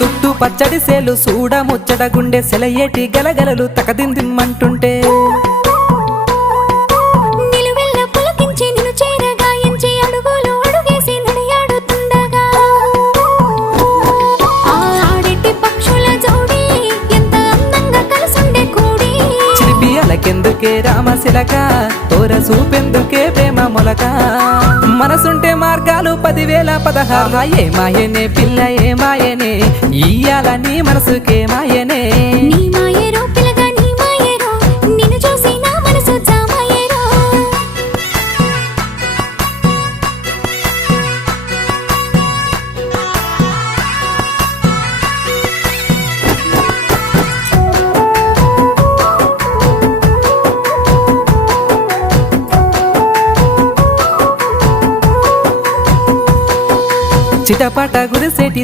చుట్టూ పచ్చడి సేలు చూడ ముచ్చట గుండె సెలయేటి గలగలలు తకదిందిమ్మంటుంటే కెందుకే రామశిలక తోర చూపెందుకే ప్రేమ మొలక మనసుంటే మార్గాలు 10,016 ఏ మాయనే పిల్ల ఏ మాయనే ఇయ్యాల నీ మనసుకే మాయనే నీ మాయేరో పిల్లగా నీ మాయేరో నిన్ను చూసి నా మనసు జామాయేరో చిటపట గురిసేటి